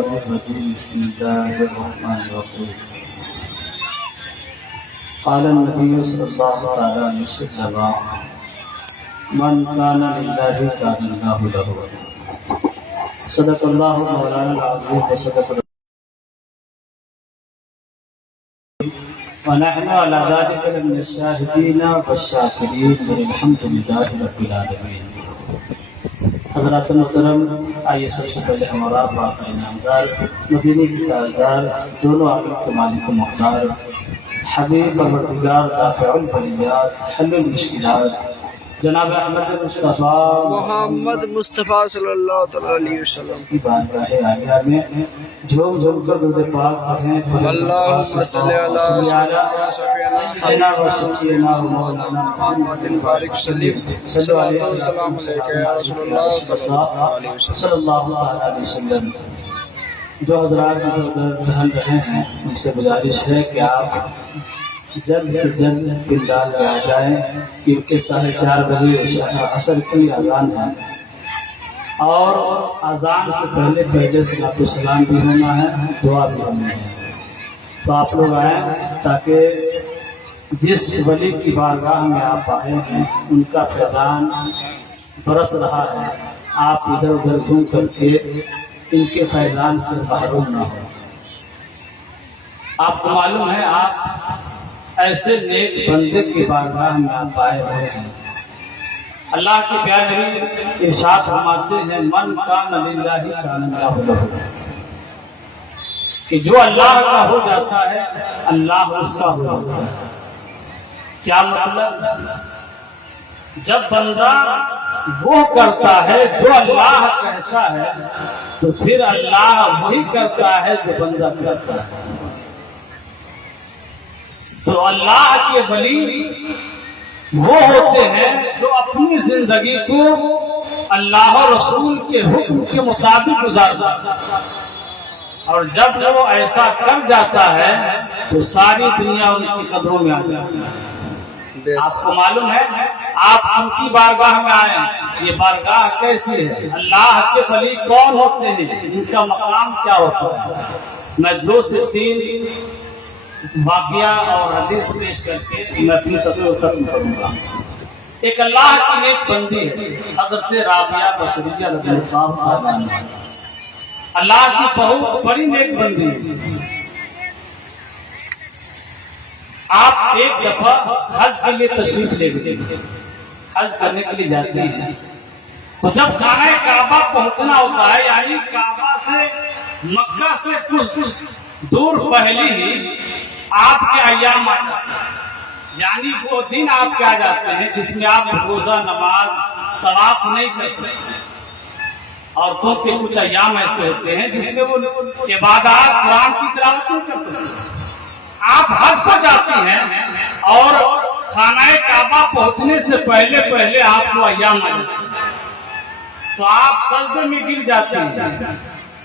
الشيطان الرجيم بسم الله الرحمن الرحيم قال النبي صلى الله عليه وسلم من كان لله كان الله له صدق الله مولانا العظيم وصدق ونحن على ذلك من الشاهدين والشاكرين والحمد لله رب العالمين. حضرات محترم، آئیے سب سے پہلے ہمارا باقی انعامدار مدینے کی تاجدار دونوں عالم کے مالک و مختار حبیب پروردگار دافع البلیات حل المشکلات جناب احمد محمد مصطفیٰ صلی اللہ علیہ وسلم کی بارگاہ عالیہ میں جھوم جھوم کر درود پاک پڑھیں. اللہم صلی علی سیدنا و سیدنا مولانا محمد بارک سلیم صلی اللہ علیہ وسلم یا رسول اللہ صلی اللہ علیہ وسلم. جو حضرات ادھر رہن رہے ہیں ان سے گزارش ہے کہ آپ جلد سے جلد پنڈال میں آ جائیں کیونکہ 4:30 بجے عصر کی اذان ہے اور اذان سے پہلے صلاۃ السلام بھی ہونا ہے، دعا بھی ہونی ہے. تو آپ لوگ آئیں تاکہ جس ولی کی بارگاہ میں آپ آئے ہیں ان کا فیضان برس رہا ہے، آپ ادھر ادھر گھوم کر کے ان کے فیضان سے محروم نہ ہو. آپ کو معلوم ہے آپ ایسے نیک بندے کی بارگاہ میں آپ آئے ہوئے ہیں. اللہ کے پیارے نبی ارشاد فرماتے ہیں من کان للہ کان اللہ لہ، کہ جو اللہ کا ہو جاتا ہے اللہ اس کا ہو جاتا ہے. کیا مطلب؟ جب بندہ وہ کرتا ہے جو اللہ کہتا ہے تو پھر اللہ وہی کرتا ہے جو بندہ کرتا ہے. تو اللہ کے ولی وہ ہوتے ہیں جو اپنی زندگی کو اللہ و رسول کے حکم کے مطابق گزارتا ہے، اور جب وہ ایسا کر جاتا ہے تو ساری دنیا ان کی قدروں میں آ جاتی ہے. آپ کو معلوم ہے آپ ان کی بارگاہ میں آئے ہیں، یہ بارگاہ کیسی ہے؟ اللہ کے ولی کون ہوتے ہیں، ان کا مقام کیا ہوتا ہے؟ میں 2 سے 3 واقعہ اور حدیث پیش کر کے میں اپنی تقریر ختم کروں گا. ایک اللہ کی نیک بندی ہے حضرت رابعہ بصریہ رضی اللہ عنہا، اللہ کی بہت بڑی نیک بندی ہے. آپ ایک دفعہ حج کے لیے تشریف لے گئے، حج کرنے کے لیے جاتے ہیں تو جب خانہ کعبہ پہنچنا ہوتا ہے یعنی کعبہ سے مکہ سے کچھ دور پہلے ہی آپ کے ایام آ جاتے ہیں، یعنی وہ دن آپ کے آ جاتے ہیں جس میں آپ روزہ نماز طواف نہیں کر سکتے. عورتوں کے کچھ ایام ایسے ہوتے ہیں جس میں وہ عبادات قرآن کی تلاوت نہیں کر سکتے. آپ حج پر جاتی ہیں اور خانہ کعبہ پہنچنے سے پہلے آپ کو ایام آ جاتے ہیں تو آپ سجدے میں گر جاتی ہیں،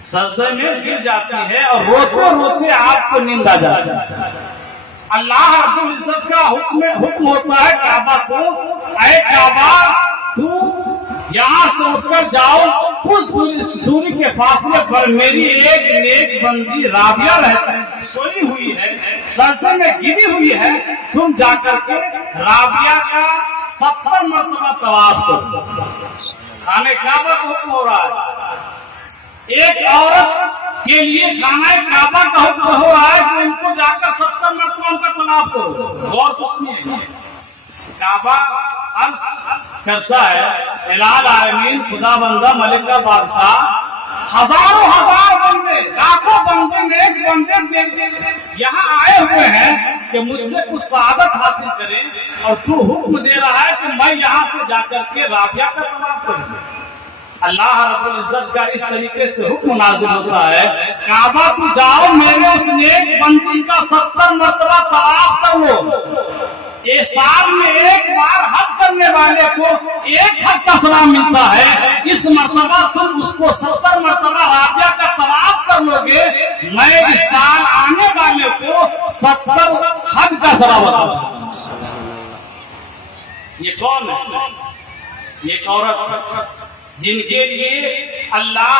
سجدے میں گر جاتی ہے اور روتے روتے آپ کو نیند آ جاتی ہے. اللہ رب العزت کا حکم ہوتا ہے کعبہ کو، اے کعبہ تو یہاں سے اٹھ کر جاؤ، اس دوری کے فاصلے پر میری ایک نیک بندی رابعہ سوئی ہوئی ہے، سجدے میں گری ہوئی ہے، تم جا کر کے رابعہ کا 70 مرتبہ طواف کرو. خانہ کعبہ کو حکم ہو رہا ہے. ایک عورت کے لیے خانہ کعبہ کا حکم ہو رہا ہے کہ ان کو جا کر 70 مرتبہ ان کا طواف کرو. غور سے سنیے، کعبہ عرض کرتا ہے الہ العالمین خدا بندہ ملک کا بادشاہ، ہزاروں ہزار بندے لاکھوں بندے نیک بندے یہاں آئے ہوئے ہیں کہ مجھ سے کچھ سعادت حاصل کریں اور تو حکم دے رہا ہے کہ میں یہاں سے جا کر کے رابعہ کا طواف کروں. اللہ رب العزت کا اس طریقے سے حکم نازل ہوتا ہے کعبہ تو جاؤ میرے اس نیک بندی کا 70 مرتبہ طواف کر لو. یہ سال میں ایک بار حج کرنے والے کو ایک حج کا ثواب ملتا ہے، اس مرتبہ تم اس کو 70 مرتبہ رابعہ کا طواف کر لو گے، میں اس سال آنے والے کو 70 حج کا ثواب بتاؤں. یہ کون ہے؟ یہ عورت جن کے لیے اللہ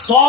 100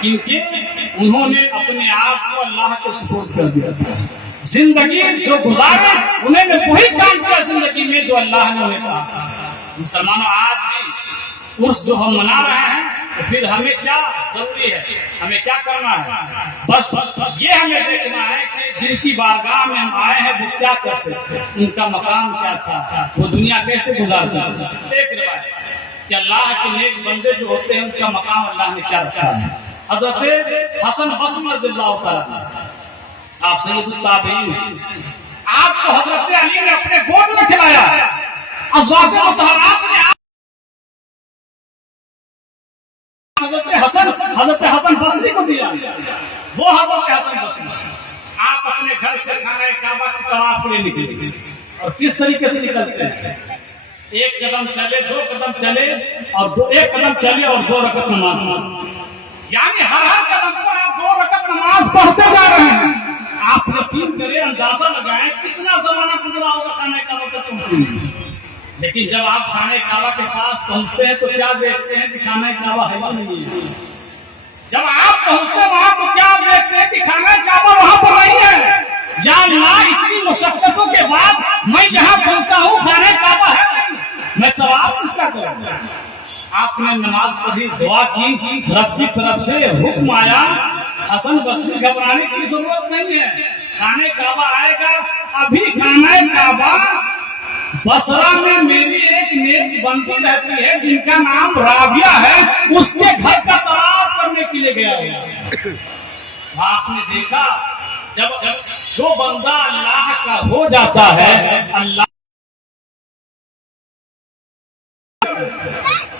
کیونکہ انہوں نے اپنے آپ کو اللہ کے سپرد کر دیا تھا. زندگی جو گزارے انہوں نے وہی کام کیا زندگی میں جو اللہ نے انہیں کہا تھا. مسلمانوں آج بھی عرس جو ہم منا رہے ہیں تو پھر ہمیں کیا ضروری ہے, ہمیں کیا کرنا ہے؟ بس یہ ہمیں دیکھنا ہے کہ جن کی بارگاہ میں ہم آئے ہیں وہ کیا کرتے تھے, ان کا مقام کیا تھا, وہ دنیا کیسے گزارتے تھے. ایک روایت کہ اللہ کے نیک بندے جو ہوتے ہیں ان کا مقام اللہ نے کیا رکھا ہے. حضرت حسن بصری رضی اللہ تعالیٰ آپ سید التابعین, آپ کو حضرت علی نے اپنے گود میں کھلایا, ازواج مطہرات نے حضرت حسن بصری کو دیا. وہ حضرت حسن بصری آپ اپنے گھر سے خانہ کعبہ کی طواف کے لیے نکلے اور کس طریقے سے نکلتے ہیں؟ ایک قدم چلے, دو قدم چلے اور ایک قدم چلے اور 2 رکعت نماز, یعنی ہر قدم پر آپ 2 رکعت نماز پڑھتے جا رہے ہیں. آپ یقین کریں, اندازہ لگائیں کتنا زمانہ گزرا ہوگا خانہ کعبہ تک پہنچنے. لیکن جب آپ خانہ کعبہ کے پاس پہنچتے ہیں تو کیا دیکھتے ہیں کہ خانہ کعبہ ہے ہی نہیں ہے. جب آپ پہنچتے ہیں وہاں تو کیا دیکھتے ہیں کہ خانہ کعبہ وہاں پر نہیں ہے. یا اللہ, اتنی مشقتوں کے بعد میں یہاں پہنچا ہوں, خانہ کعبہ ہے نہیں, میں طواف کس کا کروں؟ آپ نے نماز پڑھی, دعا کی, رب کی طرف سے حکم آیا, حسن بصری گھبرانے کی ضرورت نہیں ہے, خانہ کعبہ آئے گا. ابھی خانہ کعبہ بصرہ میں میری ایک نیک بندی رہتی ہے جن کا نام رابعہ ہے, اس کے گھر کا طواف کرنے کے لیے گیا ہوا. آپ نے دیکھا جب جو بندہ اللہ کا ہو جاتا ہے, اللہ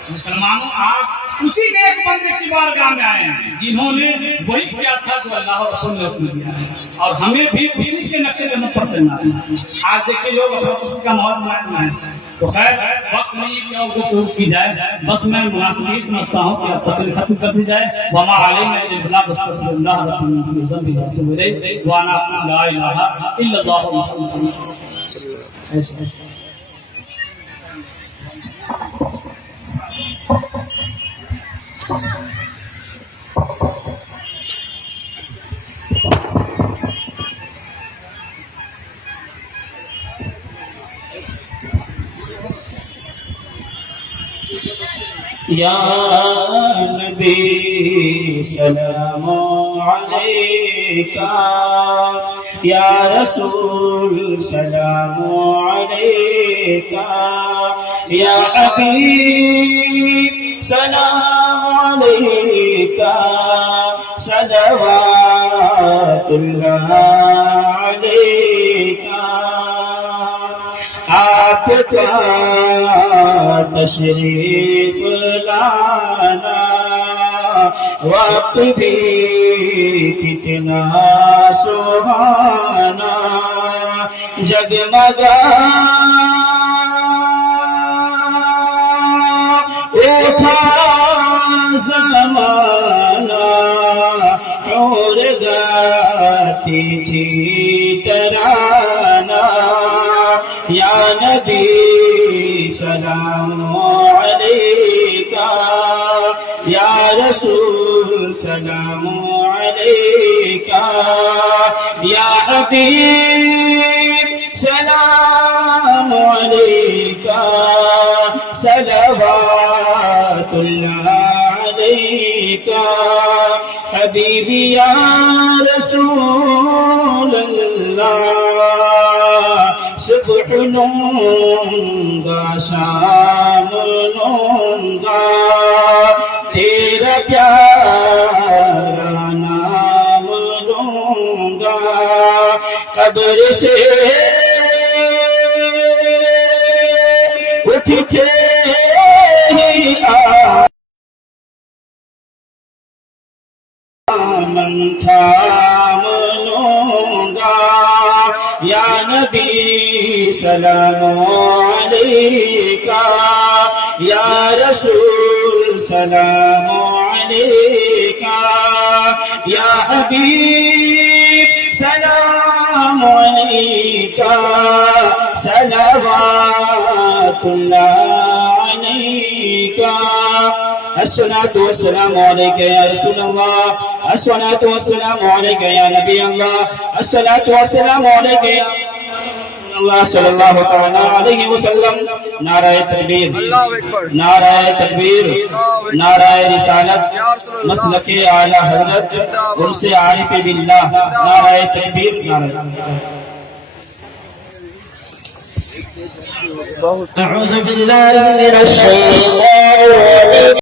مسلمانوں آپ اسی نیک بندے کی بارگاہ میں آئے ہیں جنہوں نے وہی کیا تھا جو اللہ اور رسول نے حکم دیا ہے, اور ہمیں بھی اسی کے نقشے قدم پر چلنا ہے. آج دیکھیں لوگ اپنا کا ماحول بنانا ہے تو خیر وقت نہیں کیا گفتگو کی جائے, بس میں مناسبی سمجھتا ہوں کہ اب تقریر ختم کر دی جائے. وما علینا الا البلاغ, استغفر اللہ رب من ذنب واتوب الیہ, وانا اقول لا الہ الا اللہ محمد رسول اللہ. یا نبی سلام علیکہ, یا رسول سلام علیکہ, یا حبیب سلام علیکہ, صلوات اللہ علیکہ. آپ کا تشریف لانا وقت بھی کتنا سہانا, جگمگا اٹھا زمانہ, اور گاتی تھی ترانہ. یا نبی سلام علیکہ, یا رسول سلام علیکہ, یا حبیب سلام علیکہ, صلوات اللہ علیکہ. حبیبی یا رسول اللہ, صبح لوں گا شام لوں گا, تیرا پیارا نام لوں گا. قبر سے اٹھ کے من تھام لوں گا. یا نبی سلام علیکہ, یا رسول سلام علیکہ, یا حبیب سلام علیکہ, صلوات اللہ علیکہ. الصلاة والسلام عليك يا رسول الله الصلاة والسلام عليك يا نبي الله الصلاة والسلام عليك يا اللہ صلی اللہ تعالی علیہ وسلم. نعرہ تکبیر اللہ اکبر. نعرہ تکبیر نعرہ رسالت مسلک اعلی حضرت عرس عارف باللہ. نعرہ تکبیر نعرہ أعوذ بالله من الشيطان الرجيم